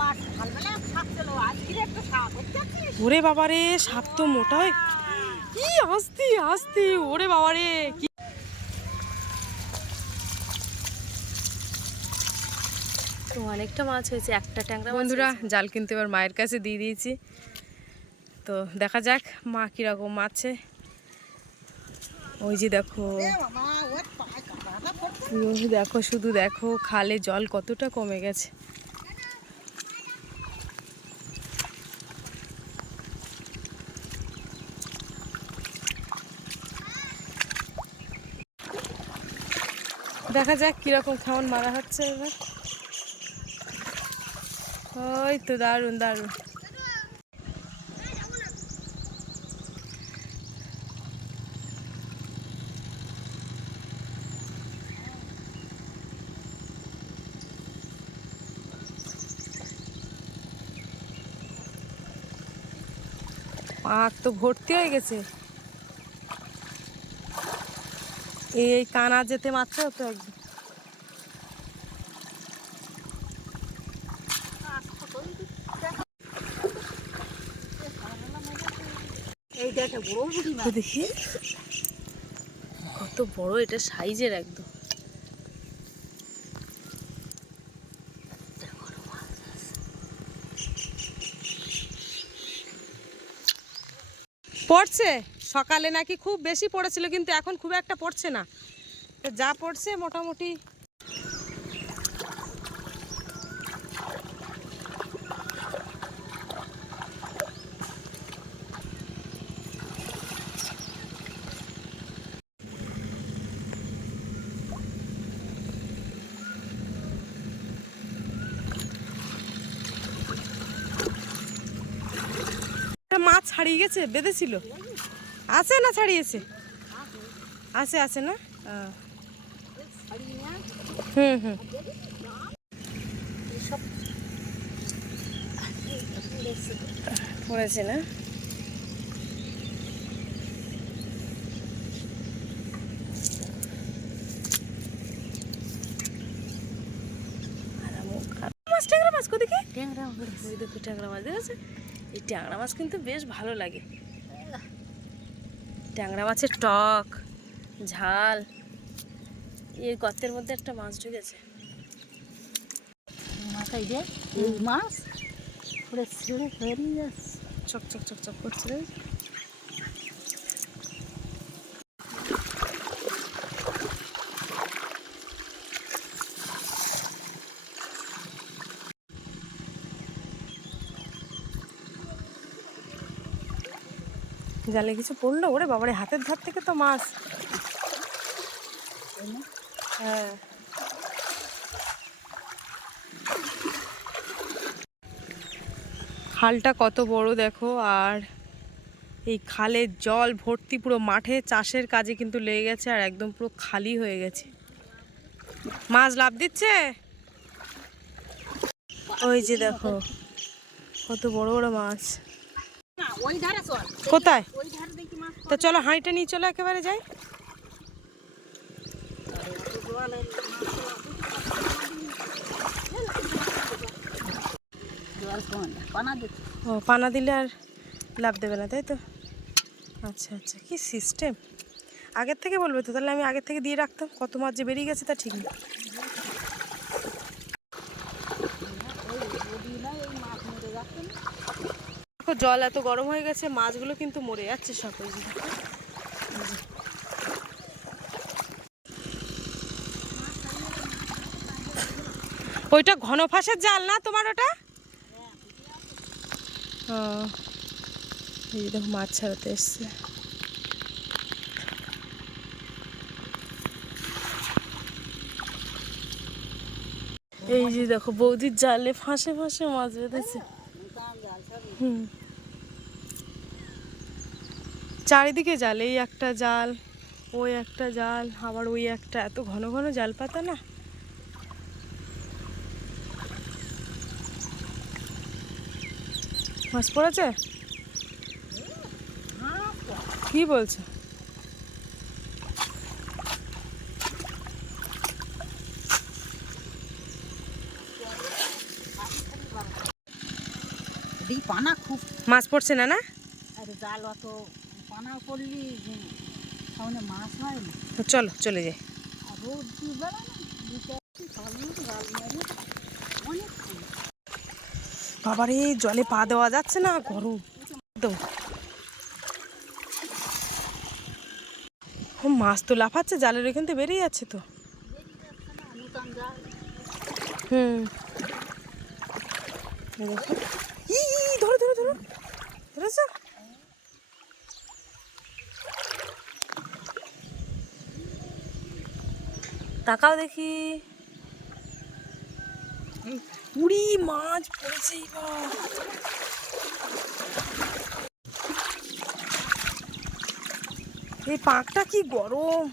বাবা ওরে বাবারে সাপ তো মোটা হয় কি আস্তে আস্তে ওরে বাবারে কি তো অনেকটা মাছ হয়েছে একটা ট্যাংরা বন্ধুরা জাল কিন্তু এবার মায়ের কাছে দিয়ে দিয়েছি। তো দেখা যাক মা কীরকম মাছে ওই যে দেখো বাবা দেখো শুধু দেখো খালে জল কতটা কমে গেছে। দেখা যাক কীরকম খাওয়ান মারা হচ্ছে এবার। ওই তো দারুণ দারুণ। পাক তো ভর্তি হয়ে গেছে। এই কানা যেতে মারছে তো একদম দেখি। কত বড় এটা সাইজের একদম। পড়ছে? সকালে নাকি খুব বেশি পড়েছিল, কিন্তু এখন খুব একটা পড়ছে না। যা পড়ছে মোটামুটি। মাছ ছাড়িয়ে গেছে, বেঁধেছিল। আছে না ছাড়িয়েছে? আছে আছে না। হুম হুম। পড়েছে না? মাছ মাছ কোদিকে ট্যাংরা ওই দেখো ট্যাংরা মাছ, দেখেছে? এই ট্যাংরা মাছ কিন্তু বেশ ভালো লাগে। ট্যাংরা মাছের টক ঝাল। এই গর্তের মধ্যে একটা মাছ ঢুকেছে। মাথায় যে মাছ পুরো ছিঁড়ে বেরিয়ে যাচ্ছে। চক চক চক চক করছে জালে কিছু পড়ল? ওরে বাবারে, হাতের ধার থেকে তো মাছ। হ্যাঁ। খালটা কত বড় দেখো, আর এই খালের জল ভর্তি পুরো মাঠে চাষের কাজে কিন্তু লেগে গেছে, আর একদম পুরো খালি হয়ে গেছে। মাছ লাভ দিচ্ছে? ওই যে দেখো, কত বড় বড় মাছ। কোথায়? তো চলো হাঁড়িটা নিয়ে চলো একেবারে যাই। ও পানা দিলে আর লাভ দেবে না তাই তো? আচ্ছা আচ্ছা কি সিস্টেম আগের থেকে বলবে তো তাহলে আমি আগের থেকে দিয়ে রাখতাম। কত মাছ যে বেরিয়ে গেছে তা ঠিক নেই দেখো জল এত গরম হয়ে গেছে, মাছগুলো কিন্তু মরে যাচ্ছে যে। ওইটা ঘন ফাঁসের জাল না তোমার ওটা? এই দেখো মাছ ছাড়াতে এসছে। এই যে দেখো বৌদির জালে ফাঁসে ফাঁসে মাছ বেঁধেছে। হুম। চারিদিকে জাল এই একটা জাল ওই একটা জাল আবার ওই একটা এত ঘন ঘন জাল পাতা না? মাছ পড়েছে? কি বলছো? খুব মাছ পড়ছে না না? আর জাল অত করলি সামনে মাছ হয় তো চলো চলে যাই। রোদ সকালবেলা তো জাল। বাবারে পা দেওয়া যাচ্ছে না গরম। একদম। ও, মাছ তো লাফাচ্ছে জালের এখান থেকে বেরিয়ে যাচ্ছে তো। হুম। এই ধরো ধরো ধরো। ধরেছ? তাকাও দেখি। উড়ি মাছ পড়েছে এই পাঁকটা কি গরম।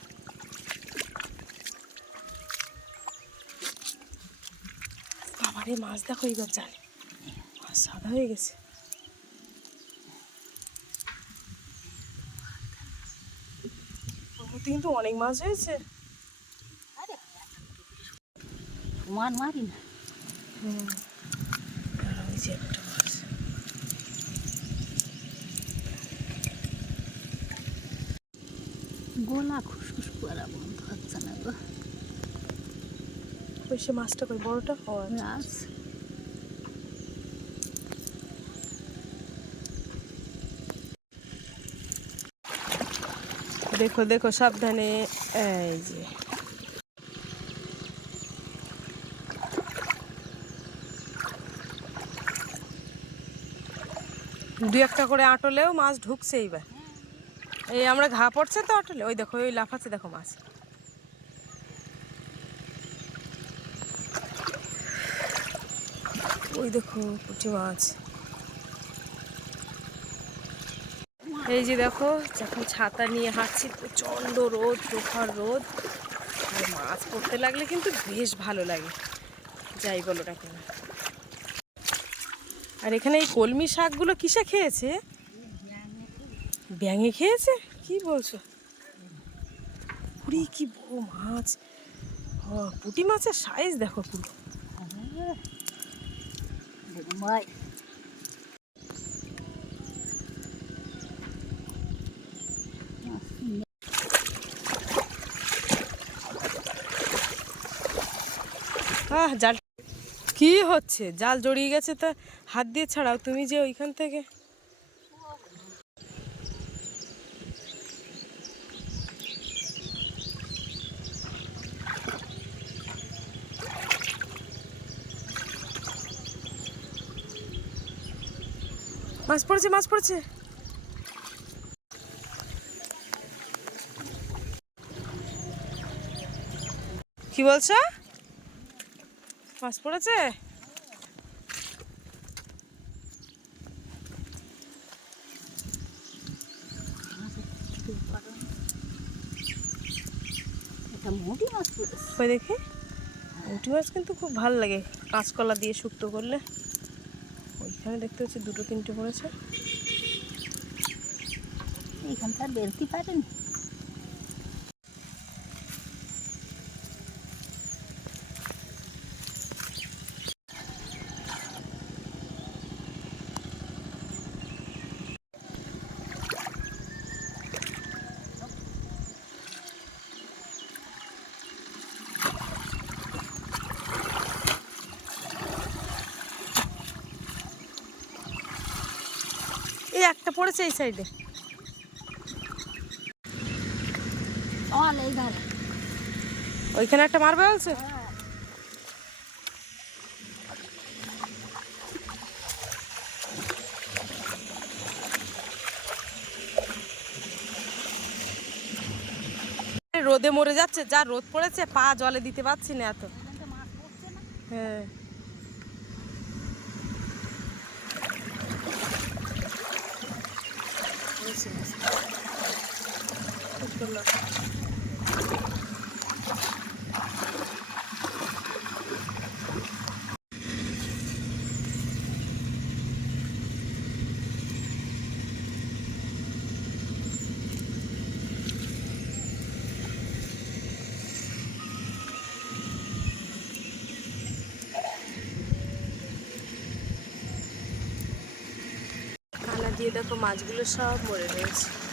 বাবারে, মাছ দেখো এইবার জানে। মাছ সাদা হয়ে গেছে। কিন্তু অনেক মাছ হয়েছে আরে সমান মারি না। গোলা খুসখুস করা বন্ধ হচ্ছে না গো। ওই সে মাছটা কই বড়টা? ও আচ্ছা। মাছ। দেখো দেখো সাবধানে এই যে। দু একটা করে আটলেও মাছ ঢুকছে এইবার। এই আমরা ঘা পড়ছে তো আটলে? ওই দেখো, ওই লাফাচ্ছে, দেখো মাছ। ওই দেখো, পুঁটি মাছ। এই যে দেখো, যখন ছাতা নিয়ে হাঁটছি, প্রচণ্ড রোদ, প্রখর রোদ। মাছ পড়তে লাগলে কিন্তু বেশ ভালো লাগে। যাই বলো না কেন। আর এখানে এই কলমি শাকগুলো কিসে খেয়েছে? ব্যাঙে খেয়েছে? কি বলছো? পুরি কি বড় মাছ। পুঁটি মাছের সাইজ দেখো পুরো। আহ, জাল কি হচ্ছে? জাল জড়িয়ে গেছে তা হাত দিয়ে ছাড়াও তুমি যে ওইখান থেকে। মাছ পড়েছে মাছ পড়েছে। কি বলছো? মাছ পড়েছে। ওই দেখি? উটি মাছ কিন্তু খুব ভালো লাগে কাঁচকলা দিয়ে শুক্তো করলে। ওইখানে দেখতে হচ্ছে দুটো তিনটে পড়েছে। এইখানটা বেরতে পারেনি? একটা পড়েছে এই সাইডে। ওইখানে একটা মারবে বলছে? রোদে মরে যাচ্ছে, যা রোদ পড়েছে, পা জলে দিতে পারছি না এত। হ্যাঁ। দিয়ে দেখো মাছগুলো সব মরে রয়েছে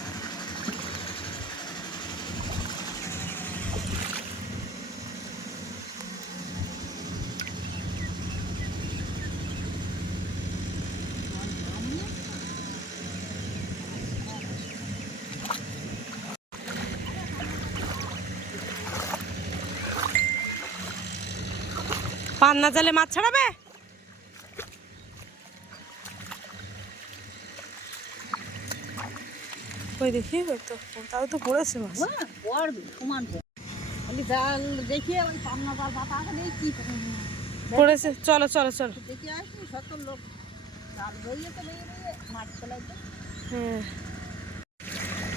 পান্না জালে মাছ ছাড়াবে? ওই দেখি তো তাও তো পড়েছে মাছ। পড়বে সমান খালি জাল দেখিয়ে ওই পান্না জাল পাতা দেখি পড়েছে চলো চলো চলো। দেখি আসবি শত লোক। জাল বেরিয়ে তো বেরিয়ে মাছ হ্যাঁ।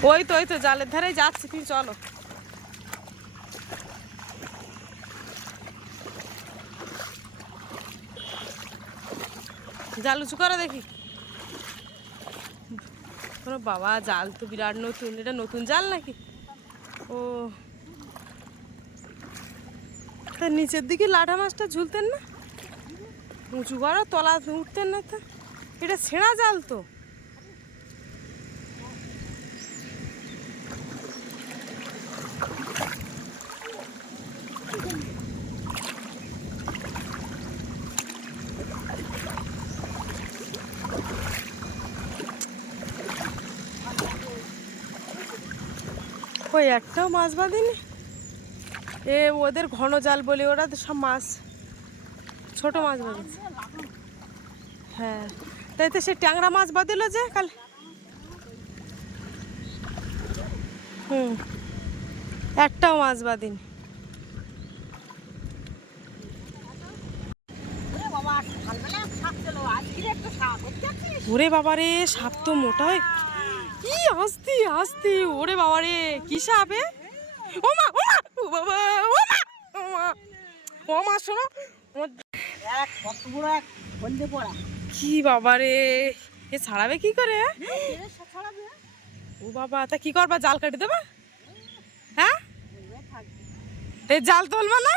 ওই তো ওই তো জালের ধারে যাচ্ছি তুমি চলো। জাল উঁচু করো দেখি। বাবা, জাল তো বিরাট নতুন। এটা নতুন জাল নাকি? ও। তার নিচের দিকে লাঠা মাছটা ঝুলতেন না? উঁচু করো, তলা উঠতেন না তা। এটা ছেঁড়া জাল তো। ওই একটাও মাছ বাঁধেনি? এ, ওদের ঘন জাল বলে ওরা তো সব মাছ, ছোট মাছ বাঁধেছে। হ্যাঁ তাই তো সে ট্যাংরা মাছ বাঁধিল যে কাল। হুম, একটাও মাছ বাঁধেনি। ওরে বাবা রে সাপ তো মোটা হয় আস্তি আস্তি ওরে বাবা রে কি সাপ ও মা ও মা ও বাবা ও মা ও মা ও মা শোনো এক কত বড় এক হলদে পড়া। কি বাবা রে এ ছাড়াবে কি করে ও বাবা তা কি করবা জাল কাটি দেবা? হ্যাঁ? এই জাল তুলবা না?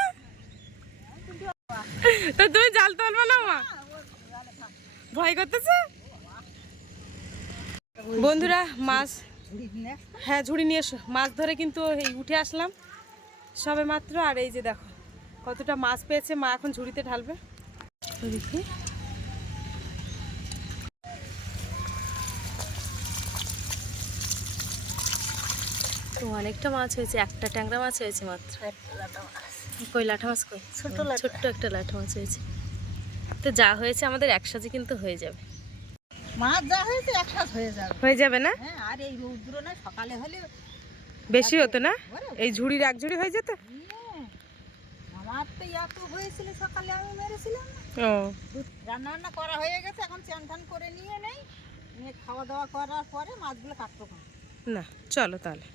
তা তুমি জাল তুলবা না মা? ভয় করতেছে? বন্ধুরা মাছ হ্যাঁ ঝুড়ি নিয়ে এসো। মাছ ধরে কিন্তু এই উঠে আসলাম। সবে মাত্র আর এই যে দেখো কতটা মাছ পেয়েছে। মা এখন ঝুড়িতে ঢালবে। দেখি তো অনেকটা মাছ হয়েছে একটা ট্যাংরা মাছ হয়েছে মাত্র। কই লাঠা মাছ কই? ছোট হুম, লাঠা। ছোট্ট একটা লাঠা মাছ হয়েছে। তো যা হয়েছে আমাদের একসাথে কিন্তু হয়ে যাবে। মাছ যা হয়েছে এক সাথ হয়ে যাবে। হয়ে যাবে না? হ্যাঁ আর এই রৌদ্র না সকালে হলে বেশি হতো না? এই ঝুড়ির এক ঝুড়ি হয়ে যেত? আমার তো এত হয়েছিল সকালে আমি মেরেছিলাম ও। রান্না বান্না করা হয়ে গেছে এখন চান টান করে নিয়ে নেই। খাওয়া দাওয়া করার পরে মাছগুলো কাটবো। না চলো তাহলে।